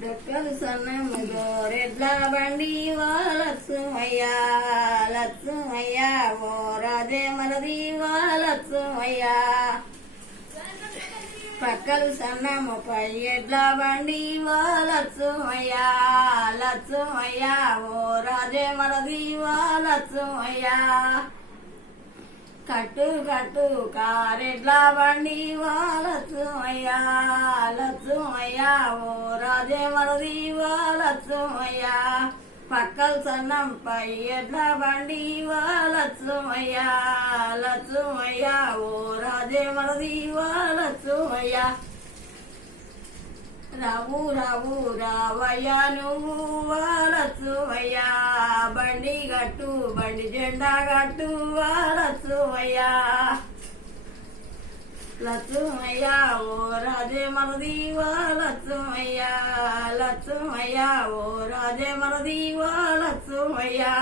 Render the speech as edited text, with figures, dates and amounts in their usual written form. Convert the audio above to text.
డొక్కలు సన్నము గోరెడ్ల బండి వాలత్సుమయ్యా లత్సుమయ్యా ఓ రాజే మరది వాలత్సుమయ్యా పక్కలు సన్నము పై ఎడ్ల బండి వాలత్సుమయ్యా లత్సుమయ్యా ఓ రాజే మరది వాలత్సుమయ్యా కట్టు కట్టు కారెడ్ల బండి వాలత్సుమయ్యా లత్సుమయ్యా ఓ రాజే మరది వాలత్సుమయ్యా పక్కలు సన్నం పై ఎడ్ల బండి వాలత్సుమయ్యా లత్సుమయ్యా ఓ రాజే మరది వాలత్సుమయ్యా రావు రావు రావయ్యా నువ్వు వాలత్సుమయ్యా బండి గట్టు బండి జెండా గట్టు వాలత్సుమయ్యా లత్సుమయ్యా ఓ రాజే మరది వాలత్సుమయ్యా లత్సుమయ్యా ఓ రాజే మరది వాలత్సుమయ్యా